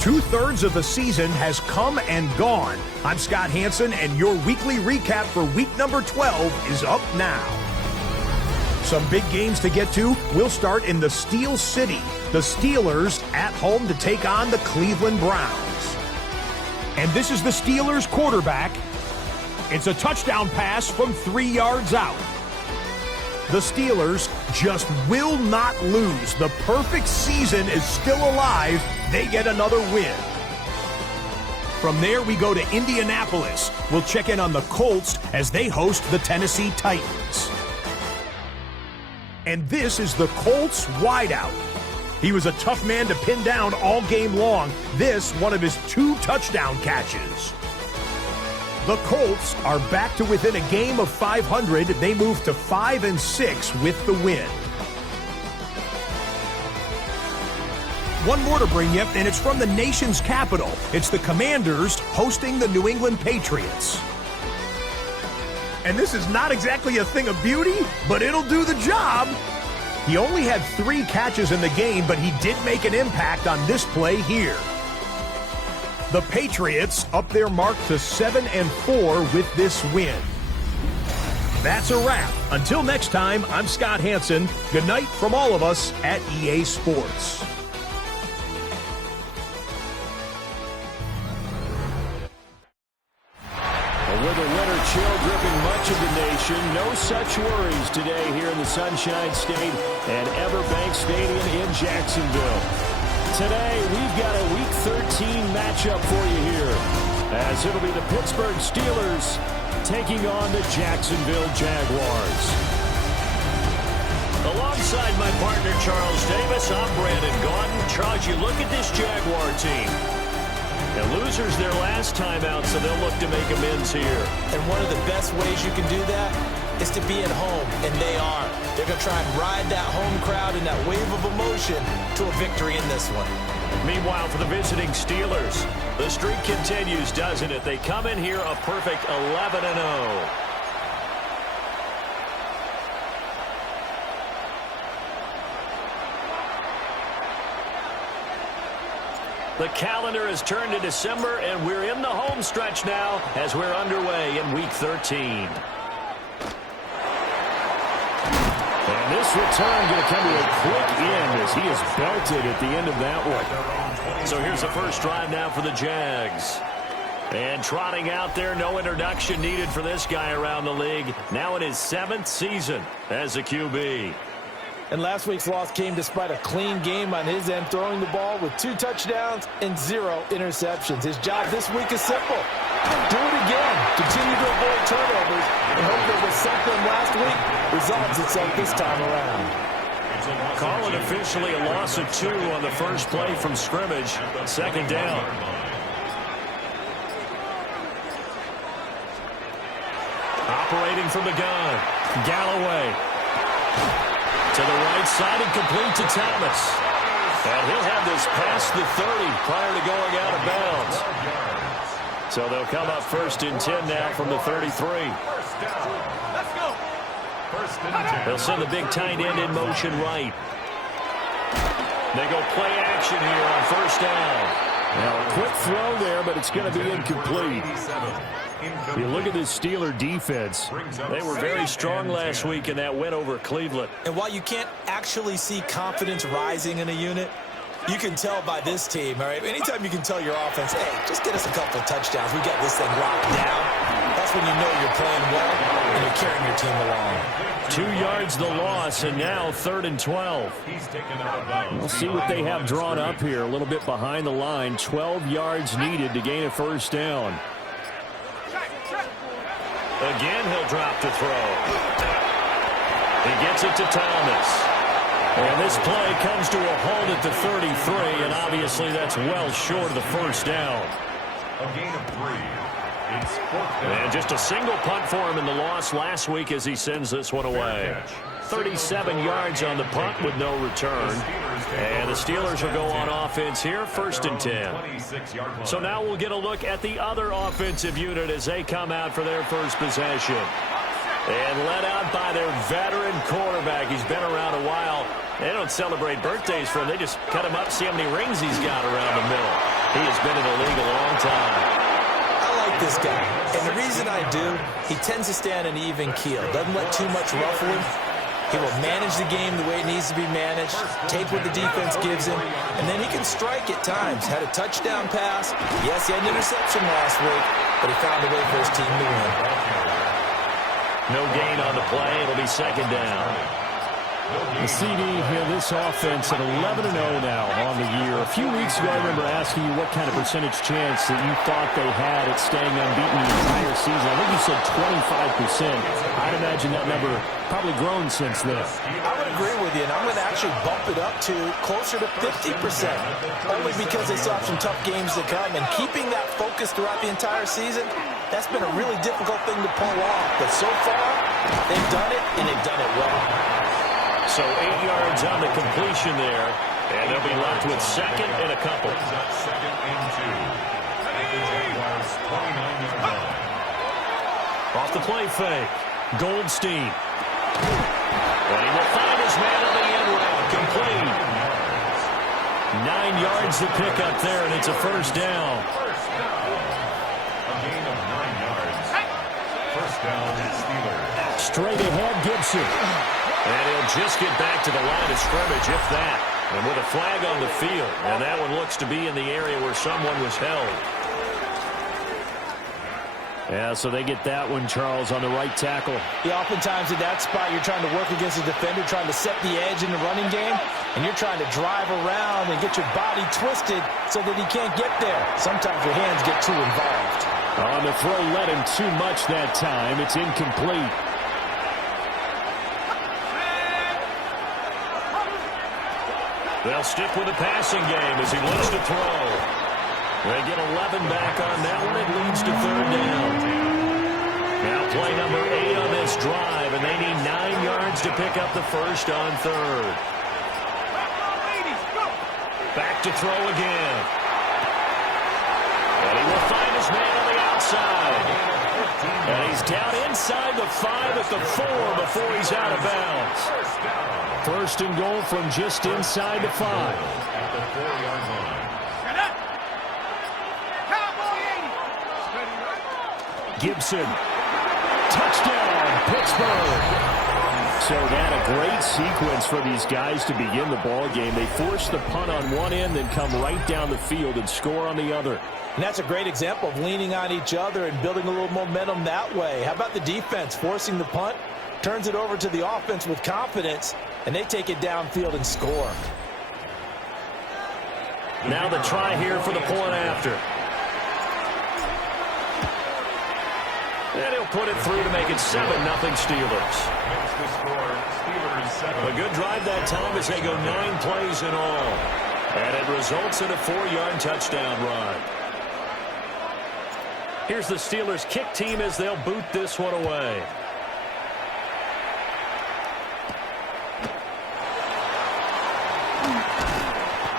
2/3 of the season has come and gone. I'm Scott Hansen, and your weekly recap for week number 12 is up now. Some big games to get to. We'll start in the Steel City. The Steelers at home to take on the Cleveland Browns. And this is the Steelers quarterback. It's a touchdown pass from 3 yards out. The Steelers just will not lose. The perfect season is still alive. They get another win. From there, we go to Indianapolis. We'll check in on the Colts as they host the Tennessee Titans. And this is the Colts wideout. He was a tough man to pin down all game long. This, one of his 2 touchdown catches. The Colts are back to within a game of 500. They move to 5-6 with the win. One more to bring you, and it's from the nation's capital. It's the Commanders hosting the New England Patriots. And this is not exactly a thing of beauty, but it'll do the job. He only had 3 catches in the game, but he did make an impact on this play here. The Patriots up their mark to 7-4 with this win. That's a wrap. Until next time, I'm Scott Hansen. Good night from all of us at EA Sports. With a winter chill gripping much of the nation, no such worries today here in the Sunshine State at Everbank Stadium in Jacksonville. Today, we've got a Week 13 matchup for you here, as it'll be the Pittsburgh Steelers taking on the Jacksonville Jaguars. Alongside my partner, Charles Davis, I'm Brandon Gaudin. Charles, you look at this Jaguar team. The losers their last time out, so they'll look to make amends here. And one of the best ways you can do that is to be at home, and they are. They're going to try and ride that home crowd and that wave of emotion to a victory in this one. Meanwhile, for the visiting Steelers, the streak continues, doesn't it? They come in here a perfect 11-0. The calendar has turned to December, and we're in the home stretch now as we're underway in Week 13. And this return going to come to a quick end as he is belted at the end of that one. So here's the first drive now for the Jags. And trotting out there, no introduction needed for this guy around the league. Now in his 7th season as a QB. And last week's loss came despite a clean game on his end, throwing the ball with 2 touchdowns and 0 interceptions. His job this week is simple. Do it again. Continue to avoid turnovers and hope that what sent them last week resolves itself this time around. Call it officially a loss of 2 on the first play from scrimmage. 2nd down. Operating from the gun, Galloway. To the right side and complete to Thomas. And he'll have this past the 30 prior to going out of bounds. So they'll come up 1st and 10 now from the 33. Let's go. 1st and 10. They'll send the big tight end in motion right. They go play action here on 1st down. Now a quick throw there, but it's going to be incomplete. You look at this Steeler defense. They were very strong last week in that win over Cleveland. And while you can't actually see confidence rising in a unit, you can tell by this team, all right? Anytime you can tell your offense, hey, just get us a couple of touchdowns. We got this thing locked down. That's when you know you're playing well and you're carrying your team along. 2 yards the loss, and now 3rd and 12. We'll see what they have drawn up here. A little bit behind the line. 12 yards needed to gain a 1st down. Again, he'll drop to throw. He gets it to Thomas. And this play comes to a halt at the 33, and obviously that's well short of the 1st down. A gain of 3. And just a single punt for him in the loss last week as he sends this one away. 37 yards on the punt with no return. And the Steelers will go on offense here, 1st and 10. So now we'll get a look at the other offensive unit as they come out for their first possession. And led out by their veteran quarterback. He's been around a while. They don't celebrate birthdays for him. They just cut him up, see how many rings he's got around the middle. He has been in the league a long time. I like this guy, and the reason I do, he tends to stay on an even keel. Doesn't let too much ruffle him. He will manage the game the way it needs to be managed, take what the defense gives him, and then he can strike at times. Had a touchdown pass. Yes, he had an interception last week, but he found a way for his team to win. No gain on the play. It'll be second down. The CD here, this offense at 11-0 now on the year. A few weeks ago, I remember asking you what kind of percentage chance that you thought they had at staying unbeaten the entire season. I think you said 25%. I'd imagine that number probably grown since then. I would agree with you, and I'm going to actually bump it up to closer to 50%, only because they still have some tough games to come, and keeping that focus throughout the entire season, that's been a really difficult thing to pull off. But so far, they've done it, and they've done it well. So 8 yards on the completion there, and they'll be left with second and a couple. Second and 2. The Jaguars 29-yard line. Off the play fake, Goldstein. And he will find his man on the end route, complete. 9 yards to pick up there, and it's a first down. First down. A gain of 9 yards. First down, Steelers. Straight ahead, Gibson. And he'll just get back to the line of scrimmage, if that. And with a flag on the field. And that one looks to be in the area where someone was held. Yeah, so they get that one, Charles, on the right tackle. Yeah, oftentimes in that spot, you're trying to work against a defender, trying to set the edge in the running game, and you're trying to drive around and get your body twisted so that he can't get there. Sometimes your hands get too involved. On the throw, let him too much that time. It's incomplete. They'll stick with the passing game as he looks to throw. They get 11 back on that one. It leads to third down. Now play number 8 on this drive, and they need 9 yards to pick up the first on third. Back to throw again. And he will find his man on the outside. And he's down inside the 5 at the 4 before he's out of bounds. First and goal from just inside the 5. At the 4-yard line. Gibson. Touchdown, Pittsburgh. So that a great sequence for these guys to begin the ball game. They force the punt on one end, then come right down the field and score on the other. And that's a great example of leaning on each other and building a little momentum that way. How about the defense forcing the punt, turns it over to the offense with confidence, and they take it downfield and score. Now the try here for the point after. And he'll put it through to make it 7-0 Steelers. Makes the score Steelers 7. A good drive that time as they go 9 plays in all. And it results in a 4-yard touchdown run. Here's the Steelers kick team as they'll boot this one away.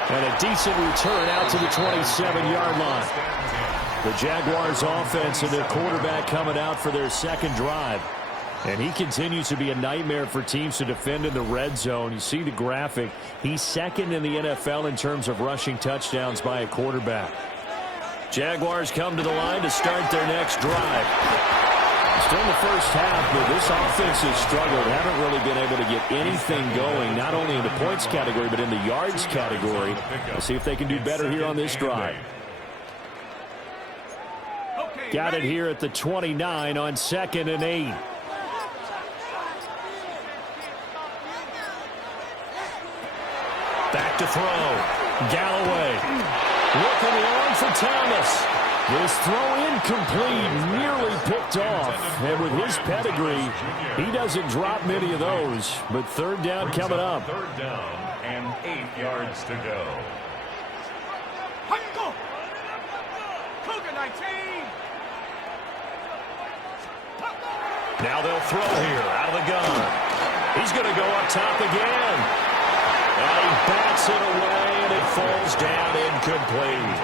And a decent return out to the 27-yard line. The Jaguars offense and their quarterback coming out for their second drive. And he continues to be a nightmare for teams to defend in the red zone. You see the graphic. He's second in the NFL in terms of rushing touchdowns by a quarterback. Jaguars come to the line to start their next drive. Still in the first half, but this offense has struggled. Haven't really been able to get anything going, not only in the points category, but in the yards category. We'll see if they can do better here on this drive. Got it here at the 29 on 2nd and 8. Back to throw. Galloway. Looking long for Thomas. This throw incomplete, nearly picked off. And with his pedigree, he doesn't drop many of those. But third down coming up. Third down and 8 yards to go. Now they'll throw here out of the gun. He's going to go up top again. And he bats it away, and it falls down incomplete.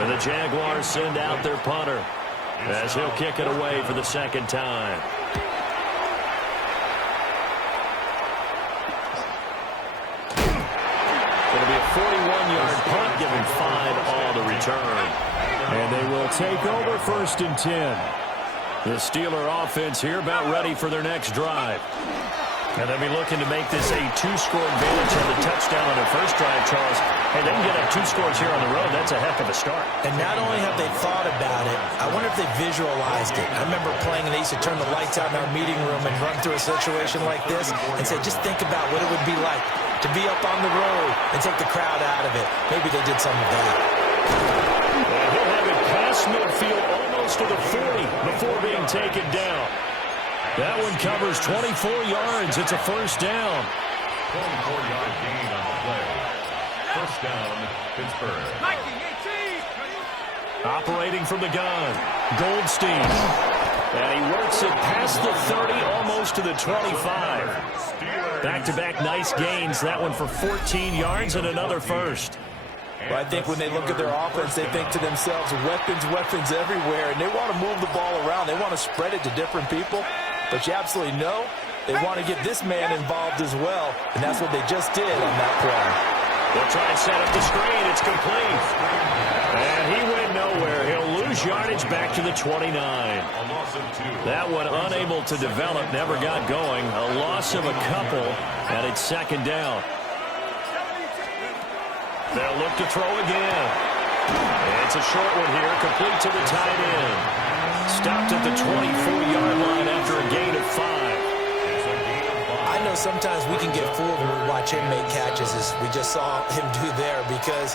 And the Jaguars send out their punter as he'll kick it away for the second time. 41-yard punt, giving 5 all to return. And they will take over 1st and 10. The Steeler offense here about ready for their next drive. And they'll be looking to make this a 2-score advantage on the touchdown on their first drive, Charles. Hey, they can get up 2 scores here on the road. That's a heck of a start. And not only have they thought about it, I wonder if they visualized it. I remember playing, and they used to turn the lights out in our meeting room and run through a situation like this and say, just think about what it would be like to be up on the road and take the crowd out of it. Maybe they did some of that. And he'll have it past midfield almost to the 40 before being taken down. That one covers 24 yards. It's a 1st down. 24-yard gain on the play. 1st down, Pittsburgh. Operating from the gun, Goldstein. And he works it past the 30, almost to the 25. Back-to-back nice gains. That one for 14 yards and another 1st. Well, I think when they look at their offense, they think to themselves, weapons everywhere, and they want to move the ball around. They want to spread it to different people. But you absolutely know they want to get this man involved as well, and that's what they just did on that play. They'll try and set up the screen. It's complete. And he went nowhere. He'll lose yardage back to the 29. That one unable to develop, never got going. A loss of a couple, and it's 2nd down. They'll look to throw again. It's a short one here, complete to the tight end. Stopped at the 24-yard line after a gain of 5. I know sometimes we can get fooled when we watch him make catches, as we just saw him do there, because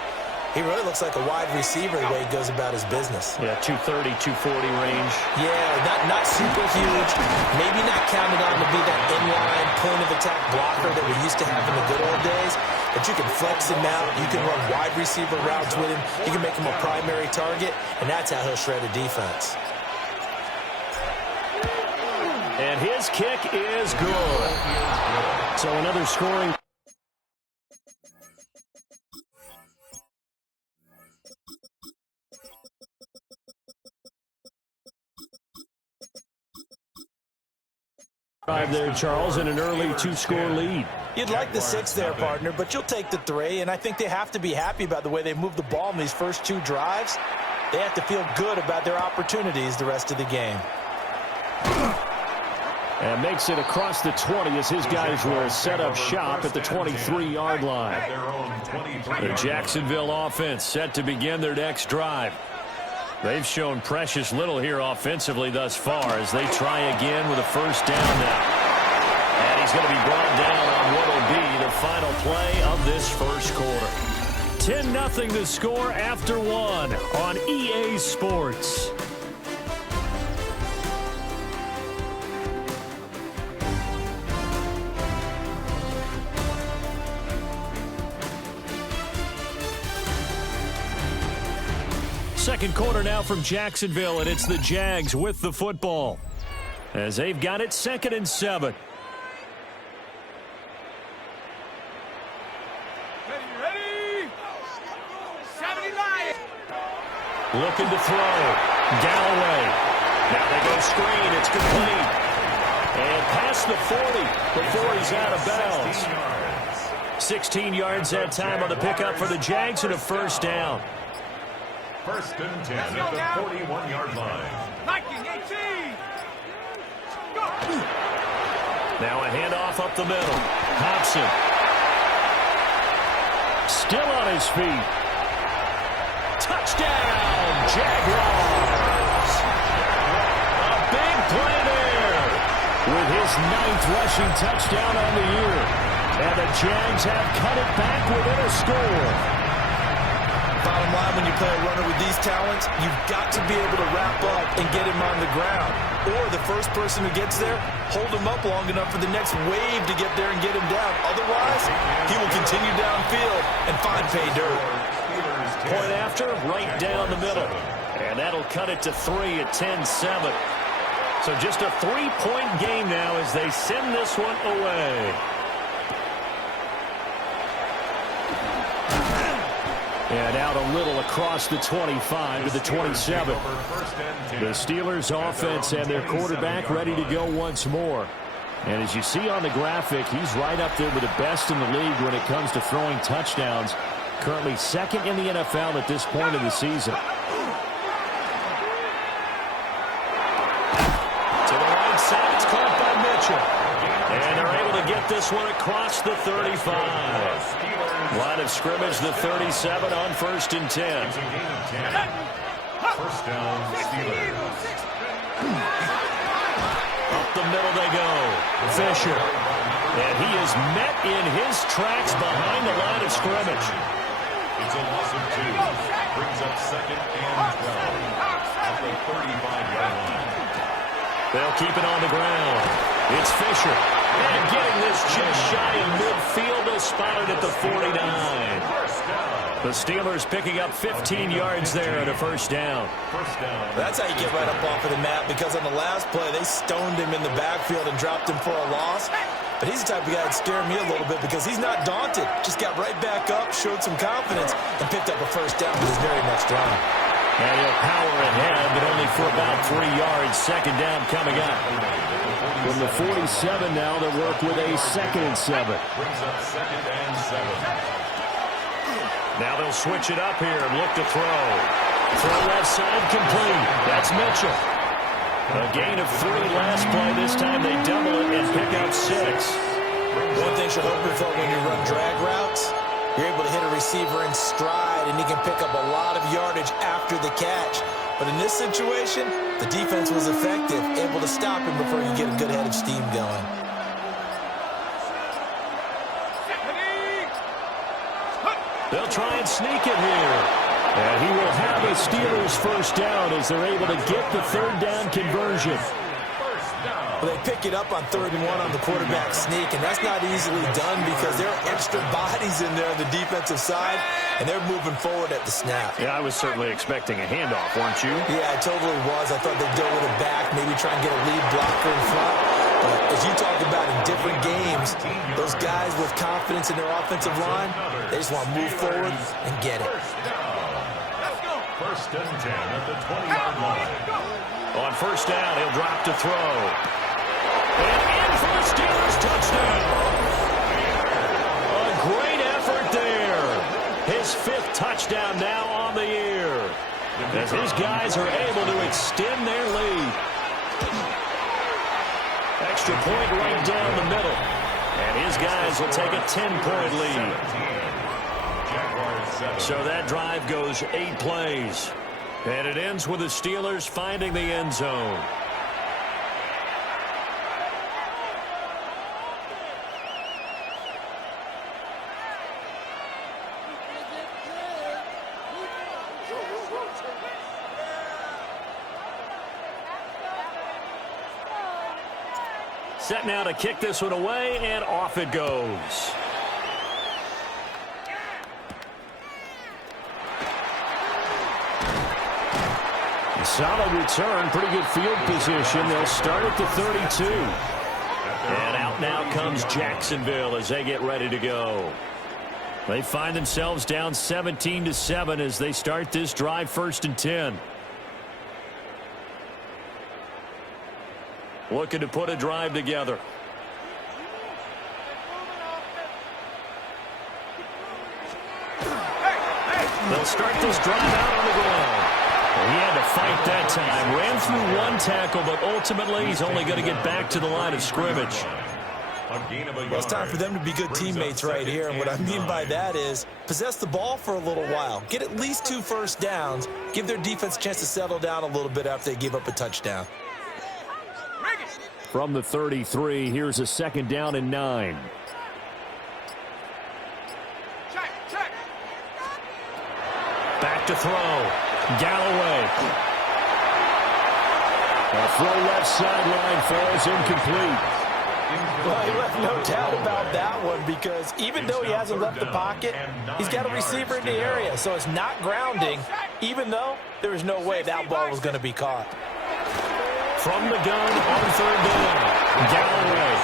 he really looks like a wide receiver the way he goes about his business. Yeah, 230, 240 range. Yeah, not super huge. Maybe not counted on to be that inline point-of-attack blocker that we used to have in the good old days. But you can flex him out. You can run wide receiver routes with him. You can make him a primary target, and that's how he'll shred a defense. And his kick is good. So another scoring. Drive there, Charles, in an early 2-score lead. You'd like the 6 there, partner, but you'll take the 3, and I think they have to be happy about the way they moved the ball in these first 2 drives. They have to feel good about their opportunities the rest of the game. And makes it across the 20 as his guys were set up shop at the 23-yard line. The Jacksonville offense set to begin their next drive. They've shown precious little here offensively thus far as they try again with a 1st down now. And he's going to be brought down on what will be the final play of this first quarter. 10-0 the score after 1 on EA Sports. Second quarter now from Jacksonville, and it's the Jags with the football as they've got it 2nd and 7. Ready? 70 Lions. Looking to throw. Galloway. Now they go screen. It's complete. And past the 40 before he's out of bounds. 16 yards that time on the pickup for the Jags and a 1st down. 1st and 10 at the 41-yard line. 19-18. Go. Now a handoff up the middle. Hobson. Still on his feet. Touchdown, Jaguars. A big play there with his 9th rushing touchdown on the year. And the Jags have cut it back within a score. Bottom line, when you play a runner with these talents, you've got to be able to wrap up and get him on the ground. Or the first person who gets there, hold him up long enough for the next wave to get there and get him down. Otherwise, he will continue downfield and find pay dirt. Point after, right down the middle. And that'll cut it to 3 at 10-7. So just a 3-point game now as they send this one away. And out a little across the 25 to the 27. The Steelers offense and their quarterback ready to go once more. And as you see on the graphic, he's right up there with the best in the league when it comes to throwing touchdowns. Currently second in the NFL at this point of the season. To the right side, it's caught by Mitchell. And they're able to get this one across the 35. Line of scrimmage, the 37 on 1st and 10. First down, Steelers. Up the middle they go. Fisher. And he is met in his tracks behind the line of scrimmage. It's a loss of 2. Brings up 2nd and 12. At the 35-yard line. They'll keep it on the ground. It's Fisher. And getting this just shy of midfield. They'll spot it at the 49. The Steelers picking up 15 yards there at a first down. That's how you get right up off of the mat, because on the last play, they stoned him in the backfield and dropped him for a loss. But he's the type of guy that scared me a little bit because he's not daunted. Just got right back up, showed some confidence, and picked up a first down with his very next drive. And he'll power ahead, but only for about 3 yards. Second down coming up. From the 47 now, they'll work with a 2nd and 7. Brings up 2nd and 7. Now they'll switch it up here and look to throw. Throw left side complete. That's Mitchell. A gain of 3 last play. This time they double it and pick up 6. One thing you're hoping for when you run drag routes, you're able to hit a receiver in stride, and he can pick up a lot of yardage after the catch. But in this situation, the defense was effective, able to stop him before you get a good head of steam going. They'll try and sneak it here. And he will have a Steelers first down as they're able to get the 3rd down conversion. Well, they pick it up on 3rd and 1 on the quarterback sneak, and that's not easily done because there are extra bodies in there on the defensive side, and they're moving forward at the snap. Yeah, I was certainly expecting a handoff, weren't you? Yeah, I totally was. I thought they'd go with it back, maybe try and get a lead blocker in front. But as you talk about in different games, those guys with confidence in their offensive line, they just want to move forward and get it. First and 10 at the 20-yard line. On first down, he'll drop to throw. And in for the Steelers touchdown. A great effort there. His 5th touchdown now on the year. As his guys are able to extend their lead. Extra point right down the middle. And his guys will take a 10-point lead. So that drive goes 8 plays. And it ends with the Steelers finding the end zone. Set now to kick this one away, and off it goes. Solid return, pretty good field position. They'll start at the 32. And out now comes Jacksonville as they get ready to go. They find themselves down 17-7 as they start this drive, 1st and 10. Looking to put a drive together. They'll start this drive out on the ground. He had to fight that time. Ran through 1 tackle, but ultimately he's only going to get back to the line of scrimmage. Well, it's time for them to be good teammates right here. And what I mean by that is possess the ball for a little while. Get at least 2 first downs. Give their defense a chance to settle down a little bit after they give up a touchdown. From the 33, here's a 2nd down and 9. Back to throw. Galloway. A throw left sideline falls incomplete. Well, you have no doubt about that one because even though he hasn't left the pocket, he's got a receiver in the area, so it's not grounding, even though there was no way that ball was going to be caught. From the gun on 3rd down. Galloway.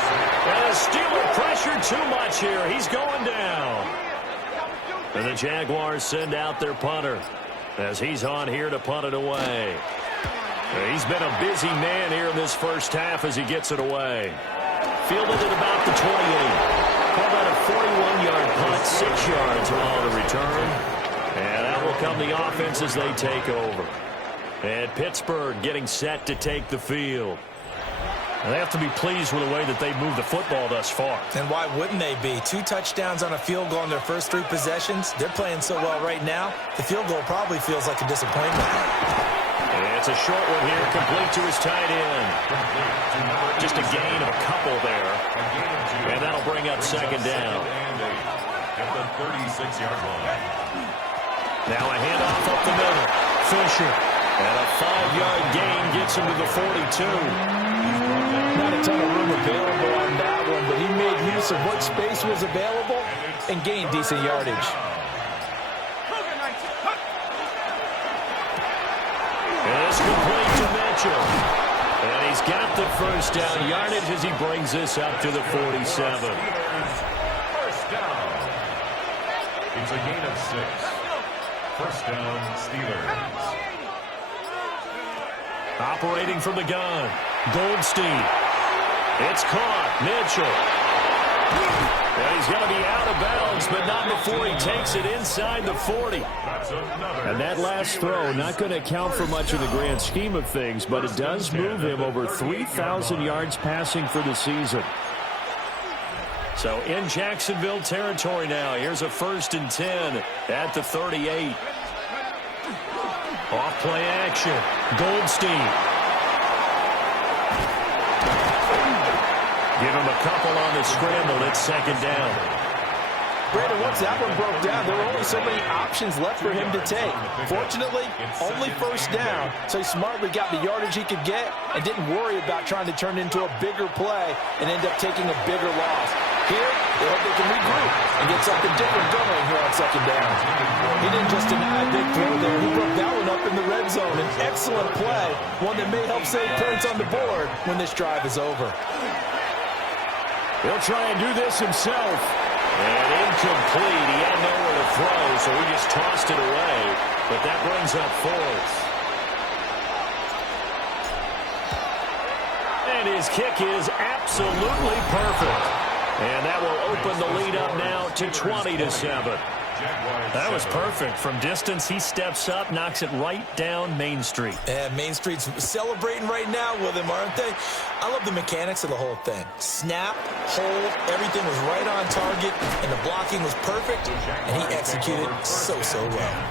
And the Steeler pressure too much here. He's going down. And the Jaguars send out their punter as he's on here to punt it away. He's been a busy man here in this first half as he gets it away. Fielded at about the 28. Call that a 41-yard punt, 6 yards on the return. And that will come the offense as they take over. And Pittsburgh getting set to take the field. And they have to be pleased with the way that they moved the football thus far. And why wouldn't they be? 2 touchdowns on a field goal in their first 3 possessions. They're playing so well right now, the field goal probably feels like a disappointment. And it's a short one here, complete to his tight end. Just a gain of a couple there. And that'll bring up second down. At the 36-yard line. Now a handoff up the middle. Fisher. And a 5-yard gain gets him to the 42. Not a ton of room available on that one, but he made use of what space was available and gained decent yardage. And it's complete to Mitchell. And he's got the first down yardage as he brings this up to the 47. First down. It's a gain of 6. First down, Steelers. Operating from the gun. Goldstein. It's caught. Mitchell. And he's going to be out of bounds, but not before he takes it inside the 40. And that last throw, not going to account for much in the grand scheme of things, but it does move him over 3,000 yards passing for the season. So in Jacksonville territory now. Here's a 1st and 10 at the 38. Off play action. Goldstein. Give him a couple on the scramble. It's second down. Brandon, once that one broke down, there were only so many options left for him to take. Fortunately, only first down, so he smartly got the yardage he could get and didn't worry about trying to turn into a bigger play and end up taking a bigger loss. Here, they hope they can regroup and get something different going here on second down. He didn't just deny a big throw there. He broke that one up in the red zone. An excellent play, one that may help save points on the board when this drive is over. He'll try and do this himself. And incomplete. He had nowhere to throw, so he just tossed it away. But that brings up 4th. And his kick is absolutely perfect. And that will open the lead up now to 20-7. That was perfect. From distance, he steps up, knocks it right down Main Street. And Main Street's celebrating right now with him, aren't they? I love the mechanics of the whole thing. Snap, hold, everything was right on target, and the blocking was perfect, and he executed so well.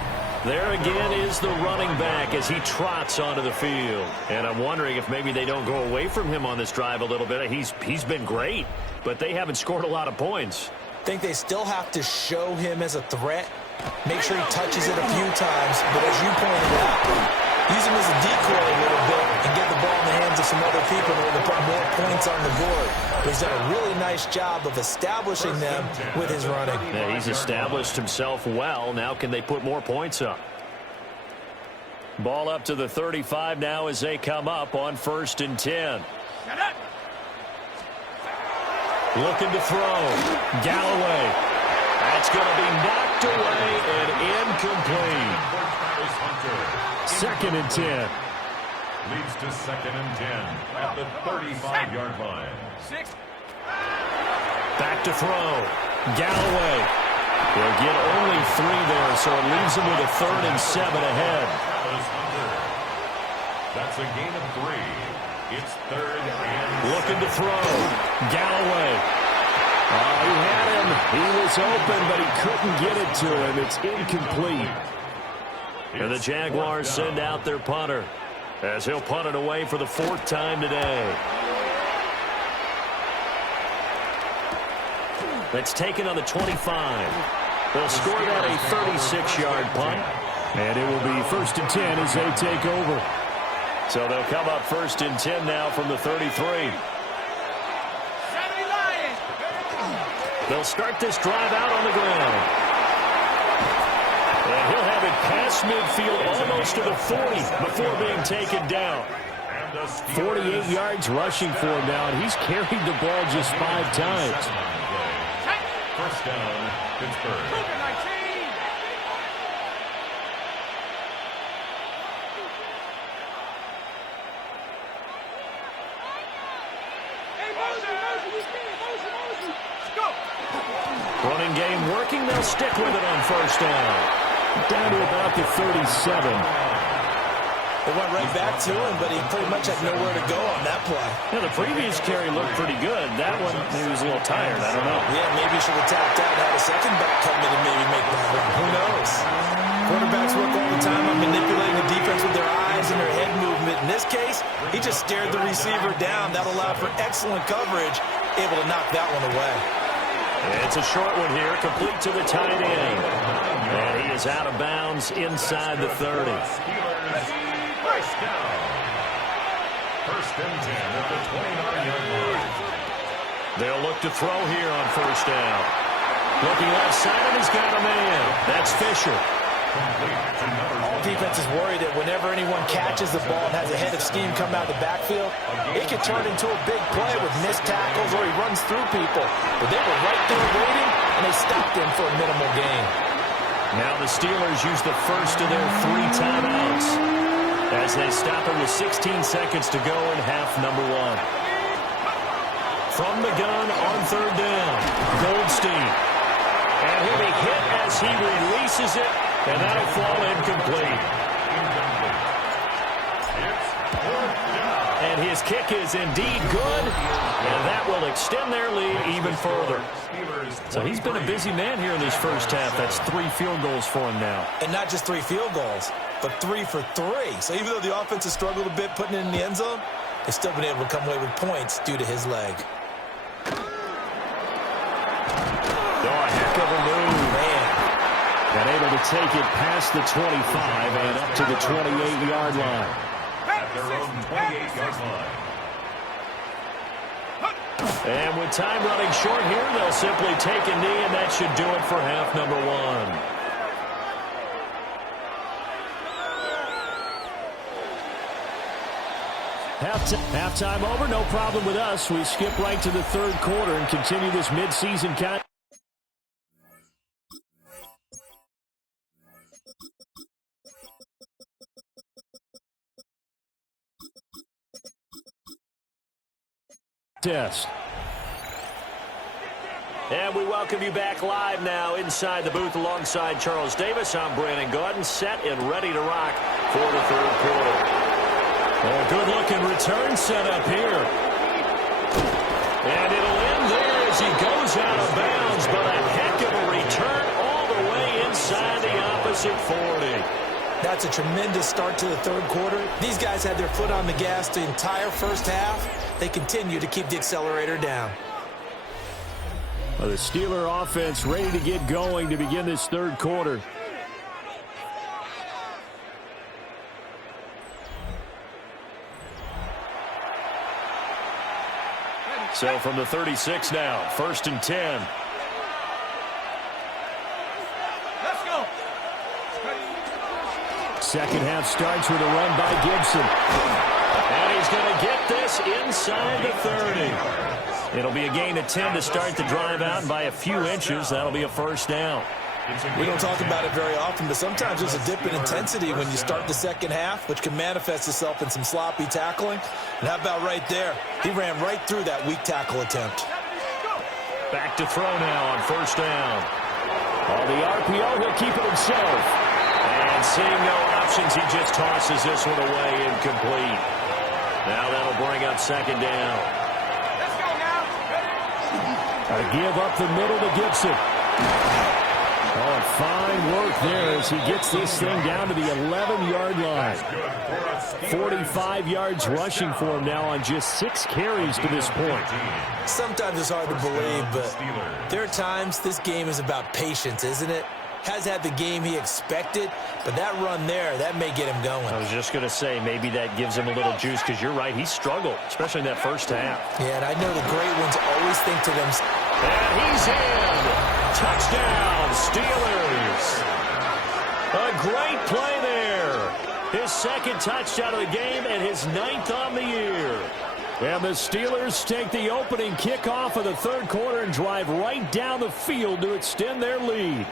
There again is the running back as he trots onto the field. And I'm wondering if maybe they don't go away from him on this drive a little bit. He's been great, but they haven't scored a lot of points. Think they still have to show him as a threat, make sure he touches it a few times, but as you pointed out, use him as a decoy a little bit and get the ball in the hands of some other people in order to put more points on the board. But he's done a really nice job of establishing them with his running. Yeah, he's established himself well. Now can they put more points up? Ball up to the 35 now as they come up on 1st and 10. Looking to throw. Galloway. That's going to be knocked away and incomplete. 2nd and 10. Leads to 2nd and 10 at the 35-yard line. Back to throw. Galloway. He'll get only 3 there, so it leaves him with a 3rd and 7 ahead. That's a gain of 3. It's 3rd and Looking to throw. Galloway. He had him. He was open, but he couldn't get it to him. It's incomplete. And the Jaguars send out their punter as he'll punt it away for the 4th time today. That's taken on the 25. They'll score that a 36-yard punt. And it will be 1st and 10 as they take over. So they'll come up 1st and 10 now from the 33. They'll start this drive out on the ground. And he'll have it past midfield almost to the 40 before being taken down. 48 yards rushing for him now, and he's carried the ball just 5 times. First down, Pittsburgh. Hey, Mosey, you see it, Mosey. Go. stick with it on first down. Down to about the 37. It went right back to him, but he pretty much had nowhere to go on that play. Yeah, the previous carry looked pretty good. That one, he was a little tired. I don't know. Yeah, maybe he should have tapped out and had a second back come in and maybe make that run. Who knows? Quarterbacks work all the time on manipulating the defense with their eyes and their head movement. In this case, he just stared the receiver down. That allowed for excellent coverage, able to knock that one away. It's a short one here, complete to the tight end. And he is out of bounds inside the 30. First down. First and 10 at the 29-yard line. They'll look to throw here on first down. Looking left side, and he's got a man. That's Fisher. All defenses worry that whenever anyone catches the ball and has a head of steam come out of the backfield, it can turn into a big play with missed tackles or he runs through people. But they were right there waiting, and they stopped him for a minimal gain. Now the Steelers use the first of their 3 timeouts as they stop it with 16 seconds to go in half number 1. From the gun on third down, Goldstein. And he'll be hit as he releases it, and that'll fall incomplete. And his kick is indeed good, and that will extend their lead even further. So he's been a busy man here in this first half. That's 3 field goals for him now. And not just 3 field goals, but 3 for 3. So even though the offense has struggled a bit putting it in the end zone, they've still been able to come away with points due to his leg. Oh, a heck of a move. Man. And able to take it past the 25 and up to the 28-yard line. At their own 28-yard line. And with time running short here, they'll simply take a knee, and that should do it for half number 1. Halftime over, no problem with us. We skip right to the third quarter and continue this midseason count. Test. And we welcome you back live now inside the booth alongside Charles Davis. I'm Brandon Gaudin, set and ready to rock for the third quarter. Oh, good-looking return set up here. And it'll end there as he goes out of bounds, but a heck of a return all the way inside the opposite 40. That's a tremendous start to the third quarter. These guys had their foot on the gas the entire first half. They continue to keep the accelerator down. Well, the Steeler offense ready to get going to begin this third quarter. So from the 36 now, first and 10. Let's go. Second half starts with a run by Gibson. And he's going to get this inside the 30. It'll be a gain of 10 to start the drive out, and by a few inches, that'll be a first down. We don't talk about it very often, but sometimes there's a dip in intensity when you start the second half, which can manifest itself in some sloppy tackling. And how about right there? He ran right through that weak tackle attempt. Back to throw now on first down. On the RPO, he'll keep it himself. And seeing no options, he just tosses this one away incomplete. Now that'll bring up second down. Let's go now. A give up the middle to Gibson. Oh, fine work there as he gets this thing down to the 11-yard line. 45 yards rushing for him now on just 6 carries to this point. Sometimes it's hard to believe, but there are times this game is about patience, isn't it? Has had the game he expected, but that run there, that may get him going. I was just going to say, maybe that gives him a little juice, because you're right, he struggled, especially in that first half. Yeah, and I know the great ones always think to themselves. And he's in. Touchdown, Steelers. A great play there. His second touchdown of the game and his 9th on the year. And the Steelers take the opening kickoff of the third quarter and drive right down the field to extend their lead.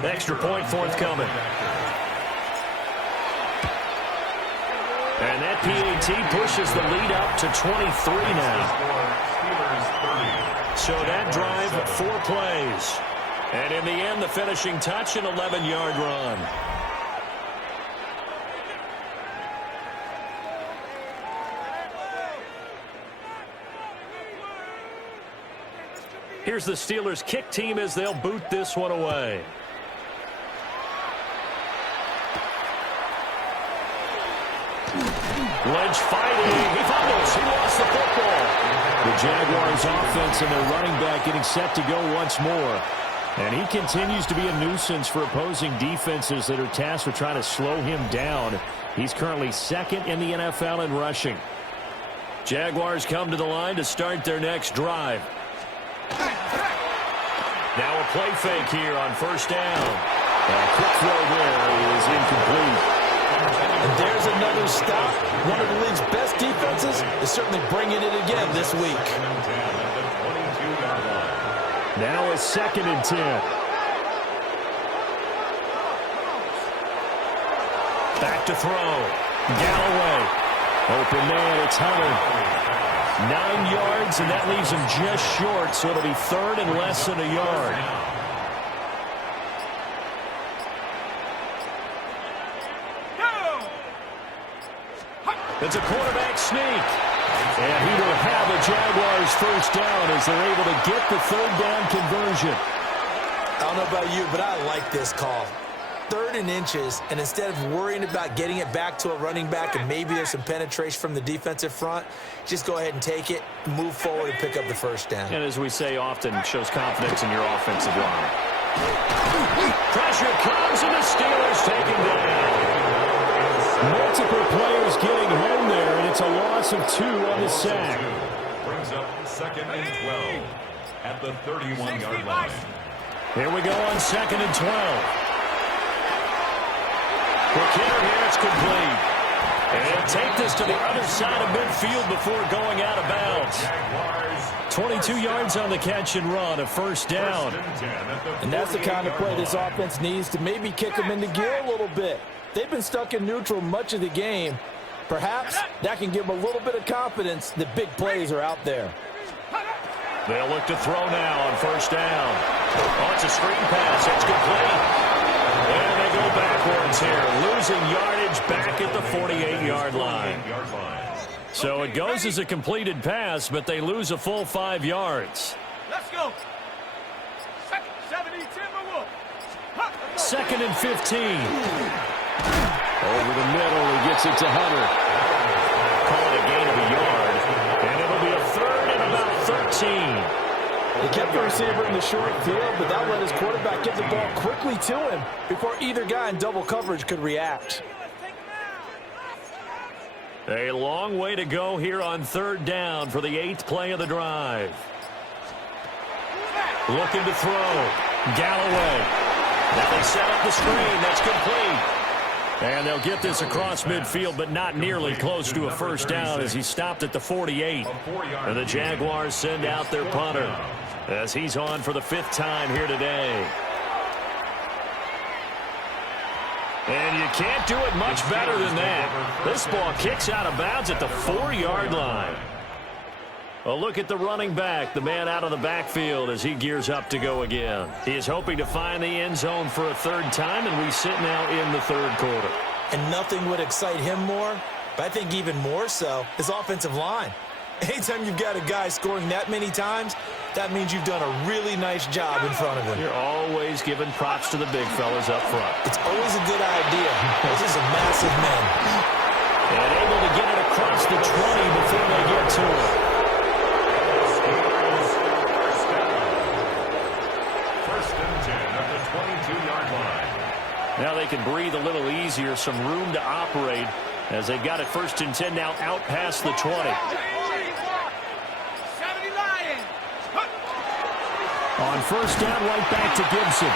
Extra point forthcoming. And that PAT pushes the lead up to 23 now. So that drive, 4 plays. And in the end, the finishing touch, an 11-yard run. Here's the Steelers' kick team as they'll boot this one away. Lynch fighting. He fumbles. He lost the football. The Jaguars offense and their running back getting set to go once more. And he continues to be a nuisance for opposing defenses that are tasked with trying to slow him down. He's currently 2nd in the NFL in rushing. Jaguars come to the line to start their next drive. Now a play fake here on first down. A quick throw there is incomplete. And there's another stop. One of the league's best defenses is certainly bringing it again this week. Now a 2nd and 10. Back to throw. Galloway. Open man, it's Hunter. 9 yards, and that leaves him just short, so it'll be 3rd and less than a yard. It's a quarterback sneak. And he will have a Jaguars first down as they're able to get the 3rd down conversion. I don't know about you, but I like this call. 3rd and inches, and instead of worrying about getting it back to a running back and maybe there's some penetration from the defensive front, just go ahead and take it, move forward, and pick up the first down. And as we say often, shows confidence in your offensive line. Pressure comes, and the Steelers take him down. Multiple players getting home there, and it's a loss of 2 on the sack. Brings up 2nd and 12 at the 31-yard line. Here we go on 2nd and 12. The kicker here, it's complete. And he'll take this to the other side of midfield before going out of bounds. 22 yards on the catch and run, a first down. And that's the kind of play this offense needs to maybe kick them into gear a little bit. They've been stuck in neutral much of the game. Perhaps that can give them a little bit of confidence that big plays are out there. They'll look to throw now on first down. Oh, it's a screen pass. It's complete. And they go backwards here, losing yardage back at the 48-yard line. So it goes as a completed pass, but they lose a full 5 yards. Let's go. 70 Timberwolves. 2nd and 15. Over the middle, he gets it to Hunter. Call it a gain of a yard, and it'll be a 3rd and about 13. They kept the receiver in the short field, but that let his quarterback get the ball quickly to him before either guy in double coverage could react. A long way to go here on 3rd down for the 8th play of the drive. Looking to throw. Galloway. Now they set up the screen. That's complete. And they'll get this across midfield, but not nearly close to a first down as he stopped at the 48. And the Jaguars send out their punter as he's on for the 5th time here today. And you can't do it much better than that. This ball kicks out of bounds at the 4-yard line. A look at the running back, the man out of the backfield as he gears up to go again. He is hoping to find the end zone for a 3rd time, and we sit now in the 3rd quarter. And nothing would excite him more, but I think even more so, his offensive line. Anytime you've got a guy scoring that many times, that means you've done a really nice job in front of him. You're always giving props to the big fellas up front. It's always a good idea. Those are some massive men. And able to get it across the 20 before they get to it. Now they can breathe a little easier, some room to operate as they got it 1st and 10 now out past the 20. 70 Lions. On first down, right back to Gibson.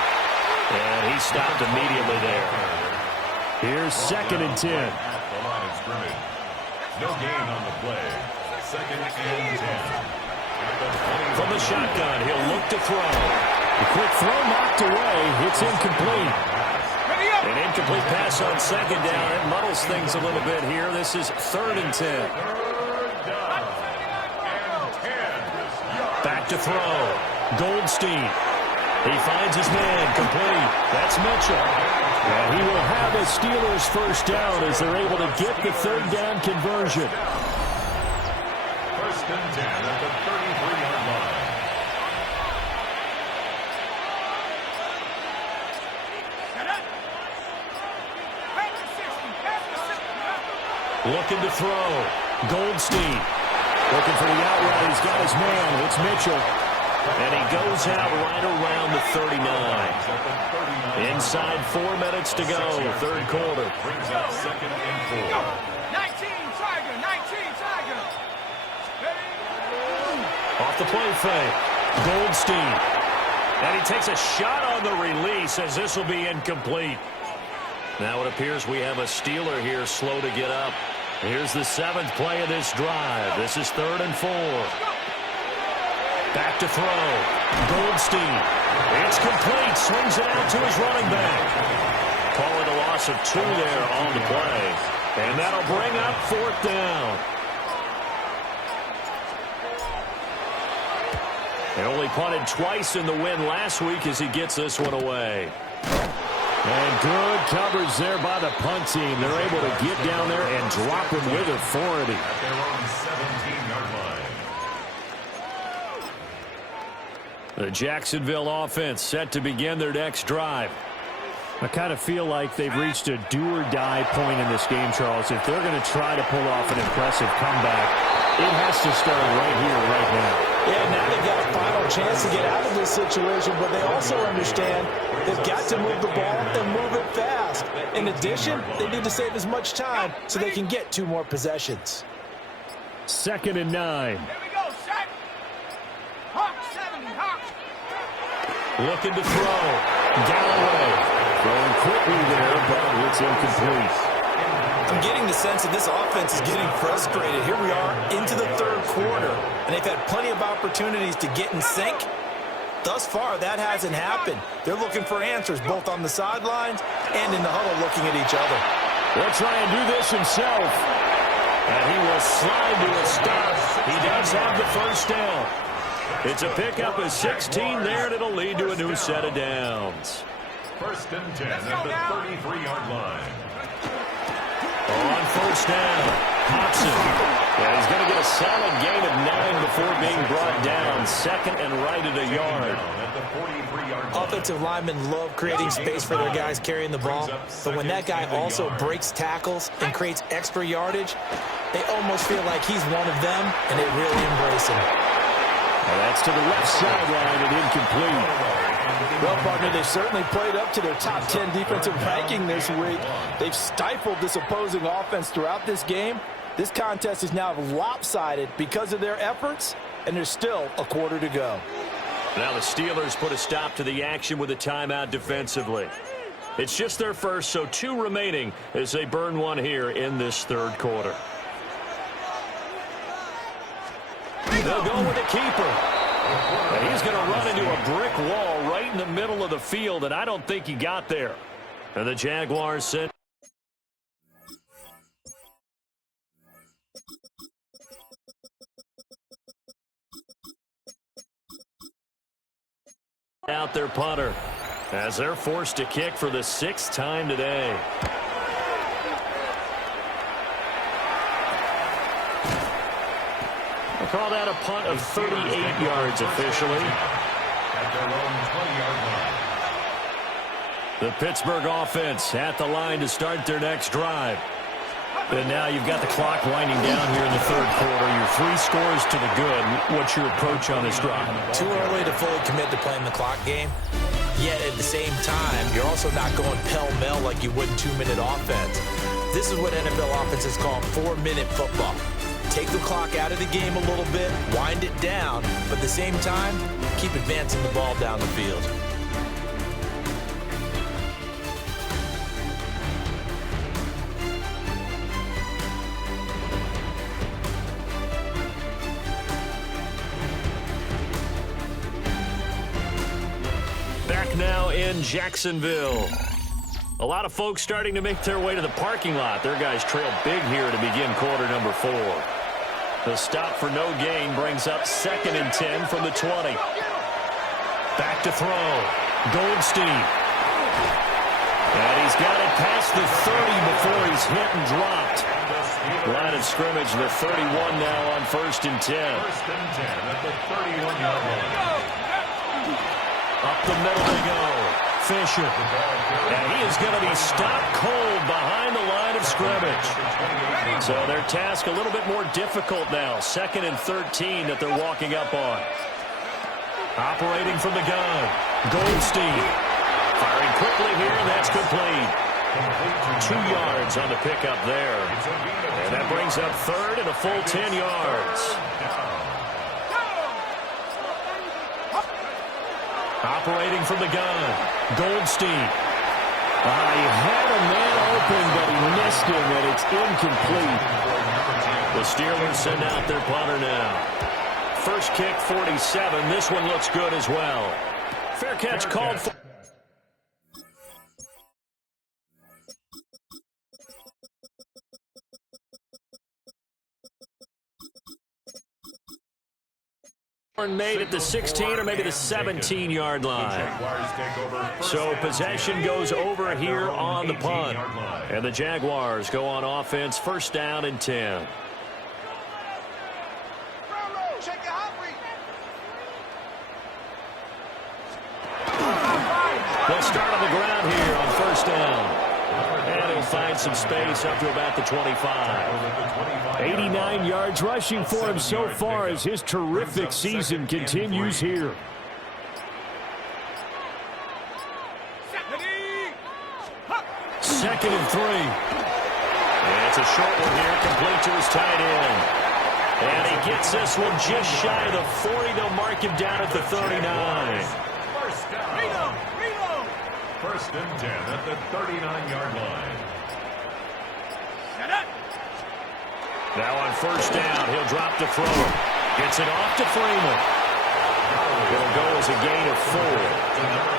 And he stopped immediately there. Here's 2nd and 10. At the line of scrimmage. No gain on the play. 2nd and 10. From the shotgun, he'll look to throw. The quick throw knocked away. It's incomplete. Ready up. An incomplete pass on second down. It muddles things a little bit here. This is 3rd and 10. Back to throw. Goldstein. He finds his man. Complete. That's Mitchell. And he will have a Steelers first down as they're able to get the 3rd down conversion. 1st and 10 at the 33-yard line. Looking to throw. Goldstein. Looking for the outright. He's got his man. It's Mitchell. And he goes out right around the 39. Inside 4 minutes to go. 3rd quarter. Brings up 2nd and 4. 19 Tiger. 19 Tiger. Off the play fake. Goldstein. And he takes a shot on the release as this will be incomplete. Now it appears we have a Steeler here slow to get up. Here's the 7th play of this drive. This is 3rd and 4. Back to throw. Goldstein. It's complete. Swings it out to his running back. Calling a loss of 2 there on the play. And that'll bring up 4th down. He only punted twice in the win last week as he gets this one away. And good coverage there by the punt team. They're able to get down there and drop him with authority. At their own 17-yard line. The Jacksonville offense set to begin their next drive. I kind of feel like they've reached a do-or-die point in this game, Charles. If they're going to try to pull off an impressive comeback, it has to start right here, right now. Yeah, now they've got a final chance to get out of this situation, but they also understand they've got to move the ball and move it fast. In addition, they need to save as much time so they can get 2 more possessions. 2nd and 9. Here we go, set. Hawk 7, Hawk. Looking to throw. Galloway throwing quickly there, but it's incomplete. I'm getting the sense that this offense is getting frustrated. Here we are into the 3rd quarter, and they've had plenty of opportunities to get in sync. Thus far, that hasn't happened. They're looking for answers both on the sidelines and in the huddle looking at each other. He'll try and do this himself. And he will slide to a stop. He does have the first down. It's a pickup of 16 there, and it'll lead to a new set of downs. 1st and 10 at the 33-yard line. On first down, Hobson. Yeah, he's going to get a solid gain of 9 before being brought down. 2nd and right at a yard. At the 43-yard line. Offensive linemen love creating space for their guys carrying the ball, but when that guy also breaks tackles and creates extra yardage, they almost feel like he's one of them, and they really embrace him. Well, that's to the left sideline and incomplete. Well, partner, they certainly played up to their top 10 defensive ranking this week. They've stifled this opposing offense throughout this game. This contest is now lopsided because of their efforts, and there's still a quarter to go. Now the Steelers put a stop to the action with a timeout defensively. It's just their first, so 2 remaining as they burn one here in this 3rd quarter. They'll go with the keeper. And he's going to run into a brick wall right in the middle of the field, and I don't think he got there. And the Jaguars sent out their punter as they're forced to kick for the 6th time today. They call that a punt of 38 yards officially. At their own 20-yard line. The Pittsburgh offense at the line to start their next drive. And now you've got the clock winding down here in the 3rd quarter. Your 3 scores to the good. What's your approach on this drive? Too early to fully commit to playing the clock game. Yet at the same time, you're also not going pell-mell like you would in 2-minute offense. This is what NFL offenses call 4-minute football. Take the clock out of the game a little bit, wind it down, but at the same time, keep advancing the ball down the field. in Jacksonville. A lot of folks starting to make their way to the parking lot. Their guys trail big here to begin quarter number 4. The stop for no gain brings up 2nd and 10 from the 20. Back to throw. Goldstein. And he's got it past the 30 before he's hit and dropped. Line of scrimmage, the 31 now on 1st and 10. 1st and 10 at the 31-yard line. Up the middle they go. Fisher. And he is going to be stopped cold behind the line of scrimmage. So their task a little bit more difficult now. 2nd and 13 that they're walking up on. Operating from the gun. Goldstein. Firing quickly here, and that's complete. 2 yards on the pickup there. And that brings up 3rd and a full 10 yards. Operating from the gun. Goldstein. He had a man open, but he missed him, and it's incomplete. The Steelers send out their punter now. First kick, 47. This one looks good as well. Fair catch called for. Made at the 16 or maybe the 17-yard line. So possession goes over here on the punt. And the Jaguars go on offense, 1st down and 10. They'll start on the ground here on 1st down. And he'll find some space up to about the 25. 89 yards rushing for him so far as his terrific season continues here. Second and 3. And it's a short one here, complete to his tight end. And he gets this one just shy of the 40. They'll mark him down at the 39. First down. 1st and 10 at the 39-yard line. Now on 1st down, he'll drop to throw. Gets it off to Freeman. It'll go as a gain of 4.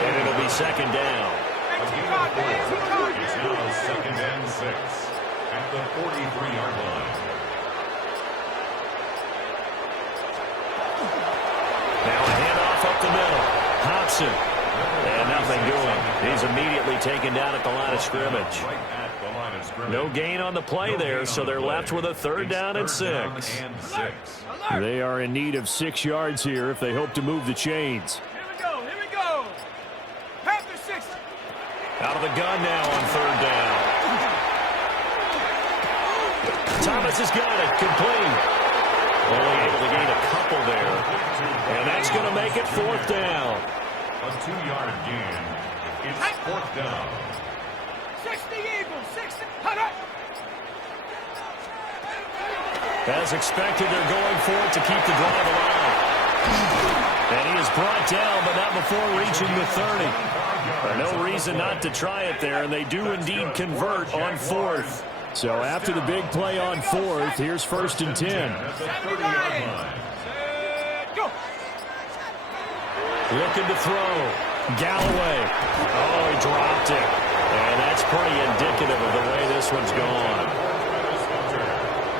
And it'll be 2nd down. It's now 2nd and 6 at the 43-yard line. Now a handoff up the middle. Hobson. And nothing doing. He's immediately taken down at the line of scrimmage. No gain on the play there, so they're left with a 3rd down and 6. They are in need of 6 yards here if they hope to move the chains. Here we go. Panther 6. Out of the gun now on 3rd down. Thomas has got it. Complete. Only able to gain a couple there. And that's going to make it 4th down. A 2-yard gain. It's 4th down. 60 Eagles. 60. As expected, they're going for it to keep the drive alive. And he is brought down, but not before reaching the 30. No reason not to try it there, and they do indeed convert on 4th. So after the big play on 4th, here's 1st and 10. Looking to throw. Galloway. Oh, he dropped it. And that's pretty indicative of the way this one's gone.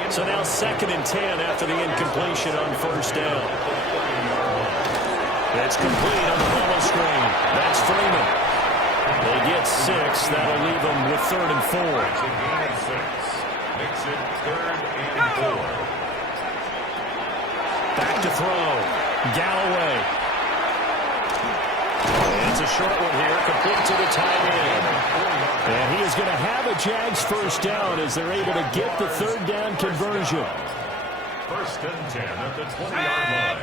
So now 2nd and 10 after the incompletion on 1st down. It's complete on the bubble screen. That's Freeman. They get 6. That'll leave them with 3rd and 4. Makes it 3rd and 4. Back to throw. Galloway. It's a short one here, complete to the tight end. And he is going to have a Jags 1st down as they're able to get the 3rd down conversion. 1st and 10 at the 20-yard line.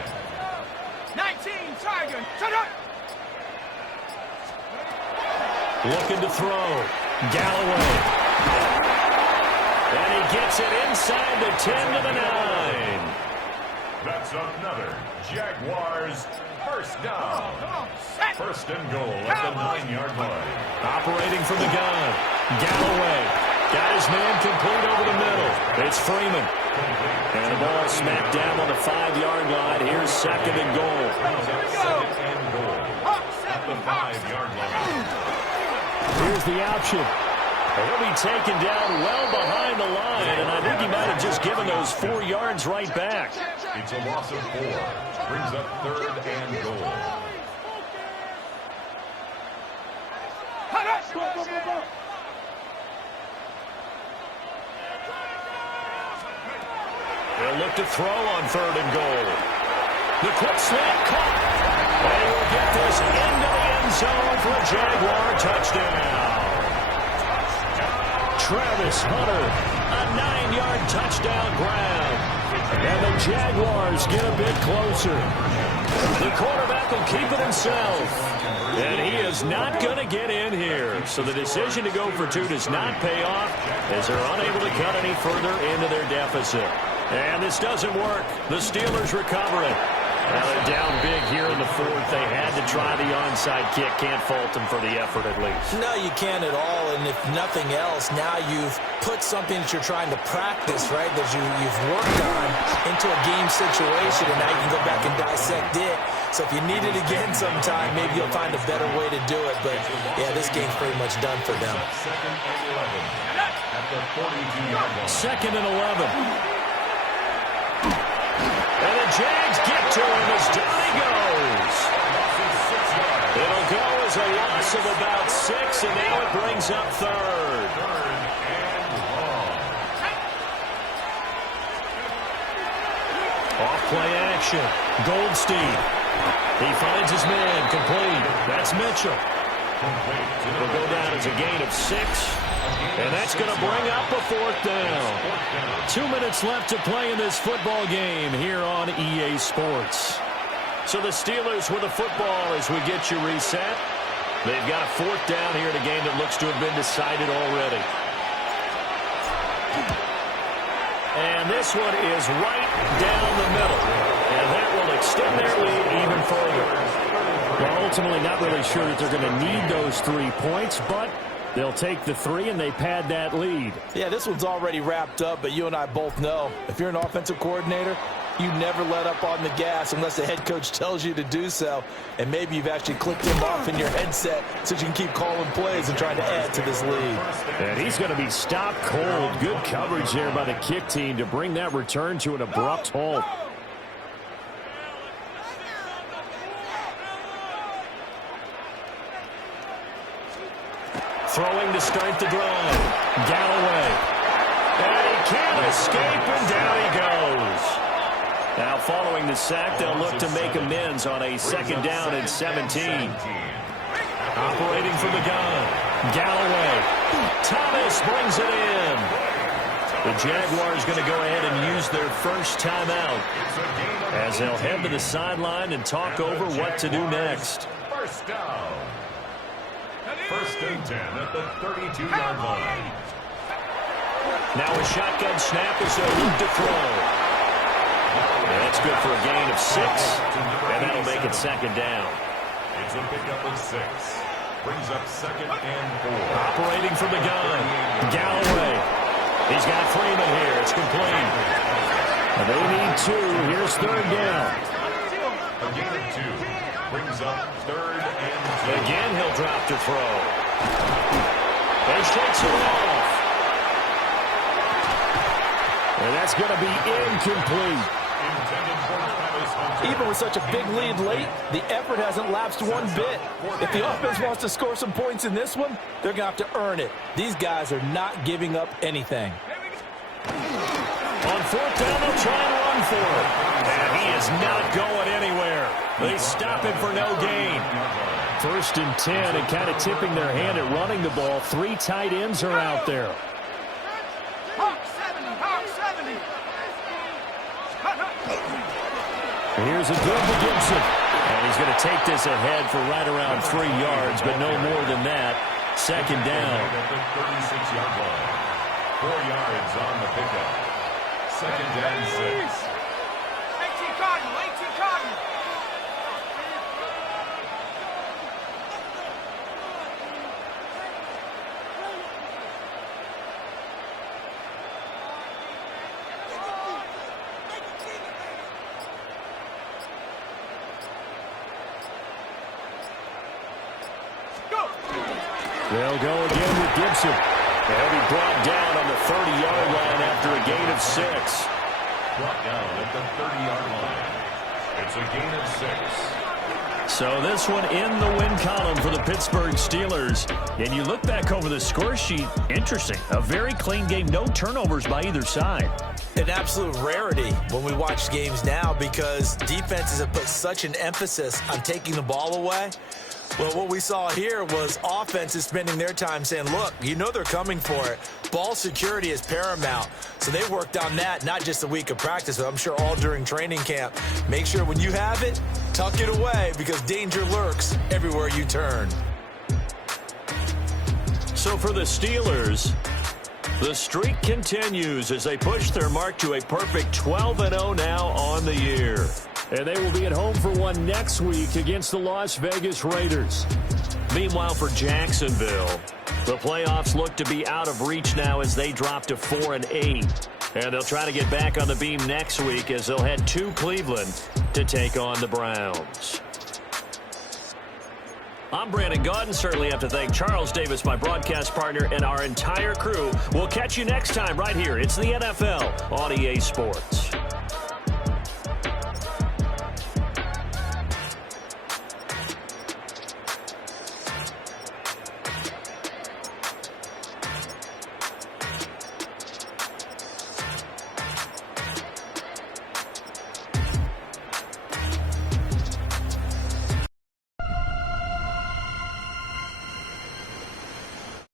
19 Tiger. Shut up. Looking to throw. Galloway. And he gets it inside the 10 to the 9. That's another Jaguars 1st down. 1st and goal at the 9-yard line. Operating from the gun. Galloway. Got his man complete over the middle. It's Freeman. And the ball smacked down on the 5-yard line. Here's 2nd and goal. at the 5-yard line. Here's the option. He'll be taken down well behind the line, and I think he might have just given those 4 yards right back. It's a loss of 4. Brings up 3rd and goal. They'll look to throw on 3rd and goal. The quick slant caught. And he will get this into the end zone for a Jaguar touchdown. Travis Hunter, a 9-yard touchdown grab. And the Jaguars get a bit closer. The quarterback will keep it himself. And he is not going to get in here. So the decision to go for 2 does not pay off as they're unable to cut any further into their deficit. And this doesn't work. The Steelers recover it. Now they're down big here in the 4th. They had to try the onside kick. Can't fault them for the effort at least. No, you can't at all. And if nothing else, now you've put something that you're trying to practice, right, that you've worked on into a game situation, and now you can go back and dissect it. So if you need it again sometime, maybe you'll find a better way to do it. But, yeah, this game's pretty much done for them. 2nd and 11 at the 42-yard line. 2nd and 11. And the Jags get to him as down he goes. It'll go as a loss of about 6, and now it brings up 3rd. Off play action. Goldstein. He finds his man complete. That's Mitchell. It'll go down as a gain of 6. And that's going to bring up a 4th down. 2 minutes left to play in this football game here on EA Sports. So the Steelers with the football as we get you reset. They've got a 4th down here in a game that looks to have been decided already. And this one is right down the middle. And that will extend their lead even further. Well, ultimately not really sure that they're going to need those 3 points, but they'll take the 3 and they pad that lead. Yeah, this one's already wrapped up, but you and I both know if you're an offensive coordinator, you never let up on the gas unless the head coach tells you to do so. And maybe you've actually clicked him off in your headset so you can keep calling plays and trying to add to this lead. And he's going to be stopped cold. Good coverage there by the kick team to bring that return to an abrupt halt. Throwing to start the drive. Galloway. And he can't escape, and down he goes. Now following the sack, they'll look to make amends on a 2nd down and 17. Operating from the gun. Galloway. Thomas brings it in. The Jaguars going to go ahead and use their first timeout as they'll head to the sideline and talk over what to do next. 1st down. 1st and 10 at the 32-yard line. Now a shotgun snap as they look to throw. And that's good for a gain of 6, and that'll make it 2nd down. It's a pickup of 6. Brings up 2nd and 4. Operating from the gun. Galloway. He's got Freeman here. It's complete. And they need 2. Here's 3rd down. A gain of 2. Brings up 3rd and 2. Again, he'll drop to throw. And shakes it off. And that's going to be incomplete. Even with such a big lead late, the effort hasn't lapsed one bit. If the offense wants to score some points in this one, they're going to have to earn it. These guys are not giving up anything. On 4th down, they'll try and run for it. And he is not going anywhere. They stop him for no gain. 1st and 10, and kind of tipping their hand at running the ball. 3 tight ends are out there. Here's a good to Gibson. And he's going to take this ahead for right around 3 yards, but no more than that. 2nd down. At the 36-yard line. 4 yards on the pickup. 2nd and 6. 18 Cardinal, 18 Cardinal. They'll go again with Gibson. He'll be brought down on the 30-yard line after a gain of 6. Brought down at the 30-yard line. It's a gain of 6. So this one in the win column for the Pittsburgh Steelers. And you look back over the score sheet, interesting. A very clean game, no turnovers by either side. An absolute rarity when we watch games now because defenses have put such an emphasis on taking the ball away. Well, what we saw here was offenses spending their time saying, look, you know they're coming for it. Ball security is paramount. So they worked on that, not just a week of practice, but I'm sure all during training camp. Make sure when you have it, tuck it away because danger lurks everywhere you turn. So for the Steelers, the streak continues as they push their mark to a perfect 12-0 now on the year. And they will be at home for one next week against the Las Vegas Raiders. Meanwhile, for Jacksonville, the playoffs look to be out of reach now as they drop to 4-8. And they'll try to get back on the beam next week as they'll head to Cleveland to take on the Browns. I'm Brandon Gaudin. Certainly have to thank Charles Davis, my broadcast partner, and our entire crew. We'll catch you next time right here. It's the NFL on EA Sports.